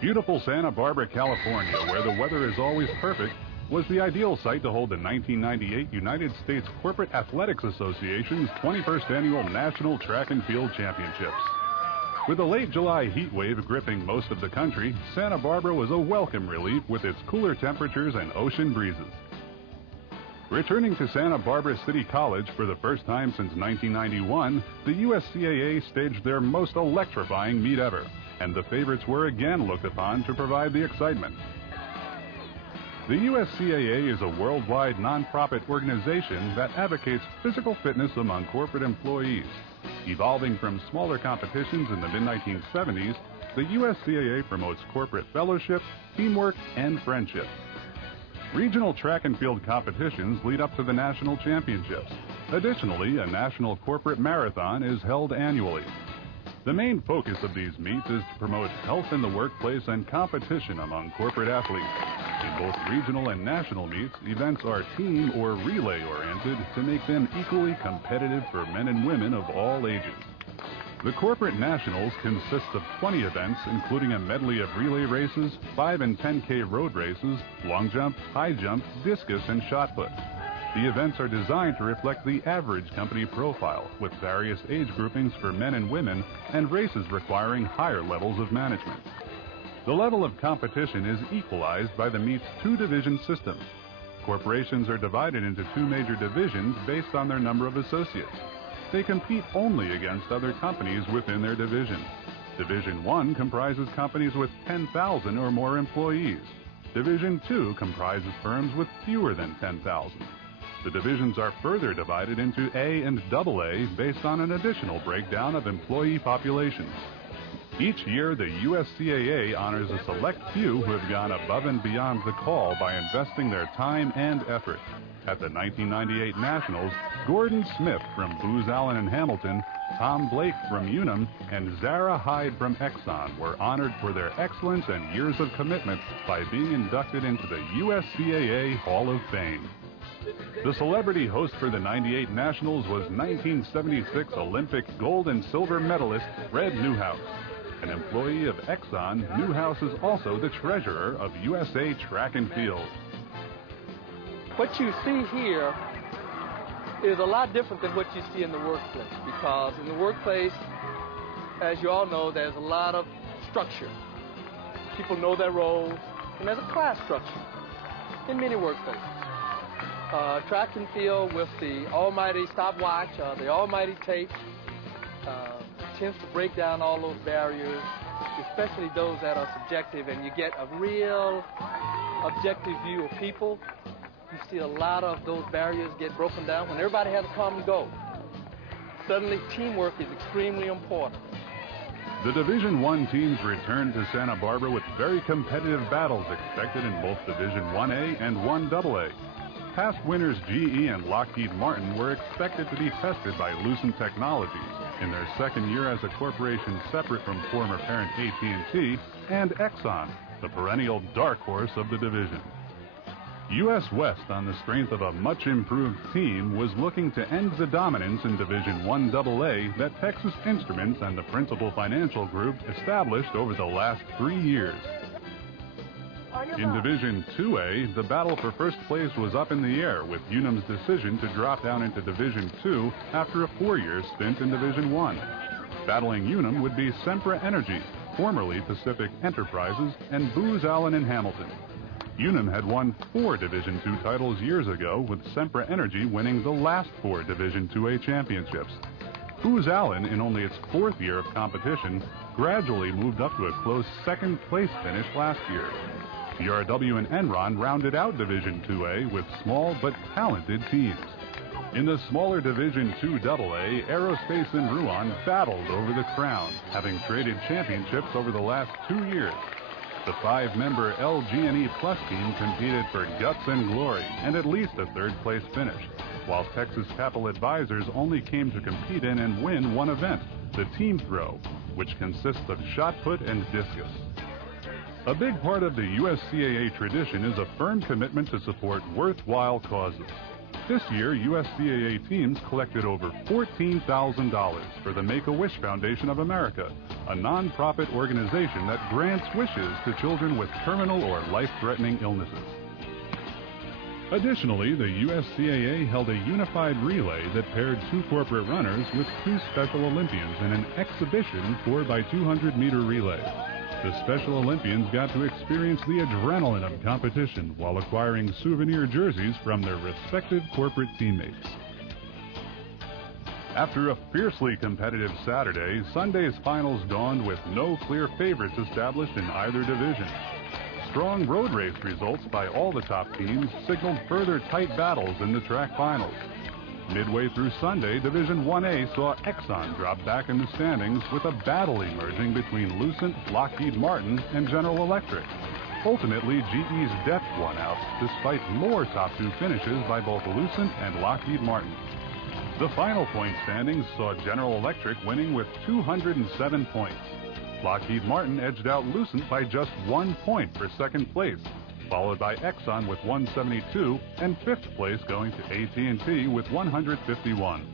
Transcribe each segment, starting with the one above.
Beautiful Santa Barbara, California, where the weather is always perfect, was the ideal site to hold the 1998 United States Corporate Athletics Association's 21st Annual National Track and Field Championships. With a late July heat wave gripping most of the country, Santa Barbara was a welcome relief with its cooler temperatures and ocean breezes. Returning to Santa Barbara City College for the first time since 1991, the USCAA staged their most electrifying meet ever, and the favorites were again looked upon to provide the excitement. The USCAA is a worldwide nonprofit organization that advocates physical fitness among corporate employees. Evolving from smaller competitions in the mid-1970s, the USCAA promotes corporate fellowship, teamwork, and friendship. Regional track and field competitions lead up to the national championships. Additionally, a national corporate marathon is held annually. The main focus of these meets is to promote health in the workplace and competition among corporate athletes. In both regional and national meets, events are team or relay oriented to make them equally competitive for men and women of all ages. The Corporate Nationals consists of 20 events, including a medley of relay races, 5 and 10K road races, long jump, high jump, discus, and shot put. The events are designed to reflect the average company profile, with various age groupings for men and women, and races requiring higher levels of management. The level of competition is equalized by the meet's two-division system. Corporations are divided into two major divisions based on their number of associates. They compete only against other companies within their division. Division 1 comprises companies with 10,000 or more employees. Division 2 comprises firms with fewer than 10,000. The divisions are further divided into A and AA based on an additional breakdown of employee populations. Each year, the USCAA honors a select few who have gone above and beyond the call by investing their time and effort. At the 1998 Nationals, Gordon Smith from Booz Allen and Hamilton, Tom Blake from Unum, and Zara Hyde from Exxon were honored for their excellence and years of commitment by being inducted into the USCAA Hall of Fame. The celebrity host for the 98 Nationals was 1976 Olympic gold and silver medalist Fred Newhouse. An employee of Exxon, Newhouse is also the treasurer of USA Track and Field. What you see here is a lot different than what you see in the workplace, because in the workplace, as you all know, there's a lot of structure. People know their roles, and there's a class structure in many workplaces. Track and field with the almighty stopwatch, the almighty tape, tends to break down all those barriers, especially those that are subjective, and you get a real objective view of people. You see a lot of those barriers get broken down when everybody has a common goal. Suddenly, teamwork is extremely important. The Division 1 teams returned to Santa Barbara with very competitive battles expected in both Division 1A and 1AA. Past winners GE and Lockheed Martin were expected to be tested by Lucent Technologies in their second year as a corporation separate from former parent AT&T, and Exxon, the perennial dark horse of the division. US West, on the strength of a much improved team, was looking to end the dominance in Division 1AA that Texas Instruments and the Principal Financial Group established over the last 3 years. In Division 2A, the battle for first place was up in the air, with Unum's decision to drop down into Division 2 after a 4-year stint in Division 1. Battling Unum would be Sempra Energy, formerly Pacific Enterprises, and Booz Allen and Hamilton. Unum had won 4 Division 2 titles years ago, with Sempra Energy winning the last 4 Division 2A championships. Booz Allen, in only its 4th year of competition, gradually moved up to a close second-place finish last year. TRW and Enron rounded out Division 2A with small but talented teams. In the smaller Division 2AA, Aerospace and Ruan battled over the crown, having traded championships over the last 2 years. The 5-member LG&E Plus team competed for guts and glory and at least a 3rd-place finish, while Texas Capital Advisors only came to compete in and win one event, the team throw, which consists of shot put and discus. A big part of the USCAA tradition is a firm commitment to support worthwhile causes. This year, USCAA teams collected over $14,000 for the Make-A-Wish Foundation of America, a non-profit organization that grants wishes to children with terminal or life-threatening illnesses. Additionally, the USCAA held a unified relay that paired 2 corporate runners with 2 Special Olympians in an exhibition 4x200-meter relay. The Special Olympians got to experience the adrenaline of competition while acquiring souvenir jerseys from their respective corporate teammates. After a fiercely competitive Saturday, Sunday's finals dawned with no clear favorites established in either division. Strong road race results by all the top teams signaled further tight battles in the track finals. Midway through Sunday, Division 1A saw Exxon drop back in the standings with a battle emerging between Lucent, Lockheed Martin, and General Electric. Ultimately, GE's depth won out, despite more top 2 finishes by both Lucent and Lockheed Martin. The final point standings saw General Electric winning with 207 points. Lockheed Martin edged out Lucent by just 1 point for second place, followed by Exxon with 172, and fifth place going to AT&T with 151.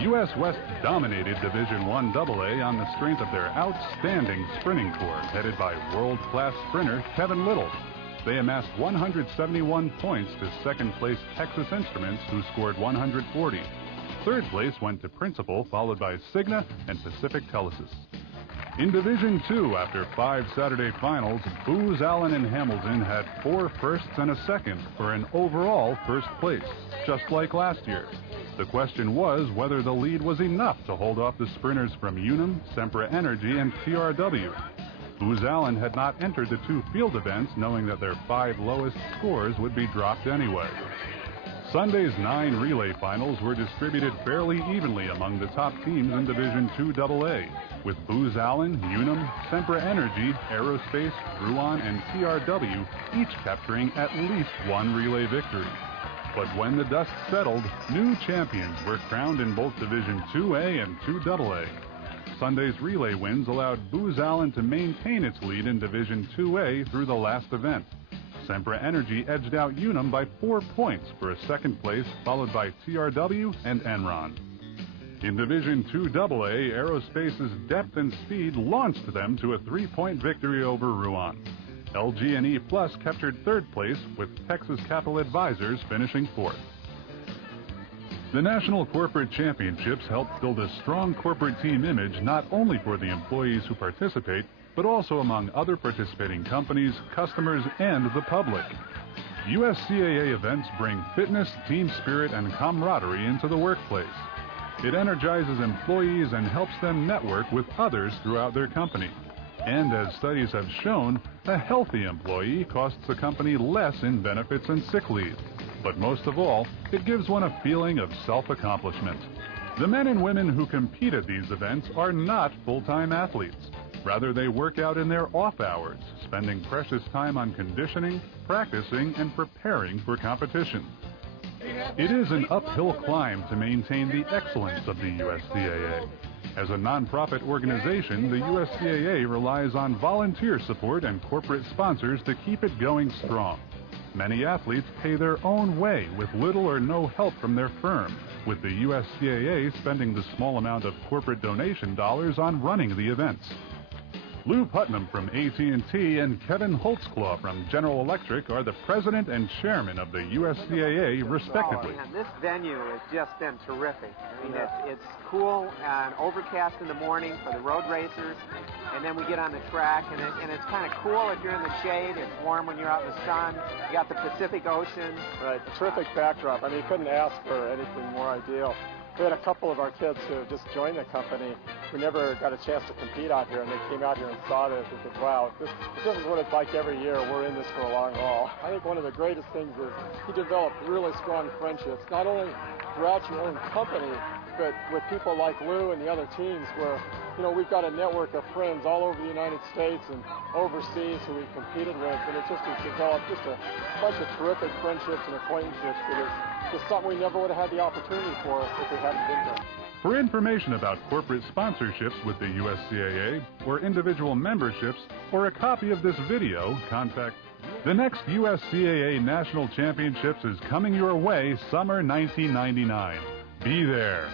US West dominated Division 1AA on the strength of their outstanding sprinting corps, headed by world-class sprinter Kevin Little. They amassed 171 points to second place Texas Instruments, who scored 140. Third place went to Principal, followed by Cigna and Pacific Telesis. In Division 2, after 5 Saturday finals, Booz Allen and Hamilton had 4 firsts and a second for an overall first place, just like last year. The question was whether the lead was enough to hold off the sprinters from Unum, Sempra Energy, and TRW. Booz Allen had not entered the 2 field events, knowing that their 5 lowest scores would be dropped anyway. Sunday's 9 relay finals were distributed fairly evenly among the top teams in Division 2AA, with Booz Allen, Unum, Sempra Energy, Aerospace, Ruan, and TRW each capturing at least 1 relay victory. But when the dust settled, new champions were crowned in both Division 2A and 2AA. Sunday's relay wins allowed Booz Allen to maintain its lead in Division 2A through the last event. Sempra Energy edged out Unum by 4 points for a second place, followed by TRW and Enron. In Division 2AA, Aerospace's depth and speed launched them to a 3-point victory over Ruan. LG&E Plus captured third place, with Texas Capital Advisors finishing fourth. The National Corporate Championships help build a strong corporate team image not only for the employees who participate, but also among other participating companies, customers, and the public. USCAA events bring fitness, team spirit, and camaraderie into the workplace. It energizes employees and helps them network with others throughout their company. And as studies have shown, a healthy employee costs a company less in benefits and sick leave. But most of all, it gives one a feeling of self-accomplishment. The men and women who compete at these events are not full-time athletes. Rather, they work out in their off hours, spending precious time on conditioning, practicing, and preparing for competition. It is an uphill climb to maintain the excellence of the USCAA. As a nonprofit organization, the USCAA relies on volunteer support and corporate sponsors to keep it going strong. Many athletes pay their own way with little or no help from their firm, with the USCAA spending the small amount of corporate donation dollars on running the events. Lou Putnam from AT&T and Kevin Holtzclaw from General Electric are the president and chairman of the USCAA, respectively. And this venue has just been terrific. I mean, it's cool and overcast in the morning for the road racers, and then we get on the track, and it's kind of cool if you're in the shade. It's warm when you're out in the sun. You got the Pacific Ocean. Right, a terrific backdrop. I mean, you couldn't ask for anything more ideal. We had a couple of our kids who just joined the company who never got a chance to compete out here, and they came out here and saw this and said, wow, this is what it's like every year. We're in this for a long haul. I think one of the greatest things is he developed really strong friendships, not only throughout your own company, but with people like Lou and the other teams where, you know, we've got a network of friends all over the United States and overseas who we've competed with, and it just has developed just a bunch of terrific friendships and acquaintanceships that is just something we never would have had the opportunity for if we hadn't been here. For information about corporate sponsorships with the USCAA, or individual memberships, or a copy of this video, contact. The next USCAA National Championships is coming your way summer 1999. Be there.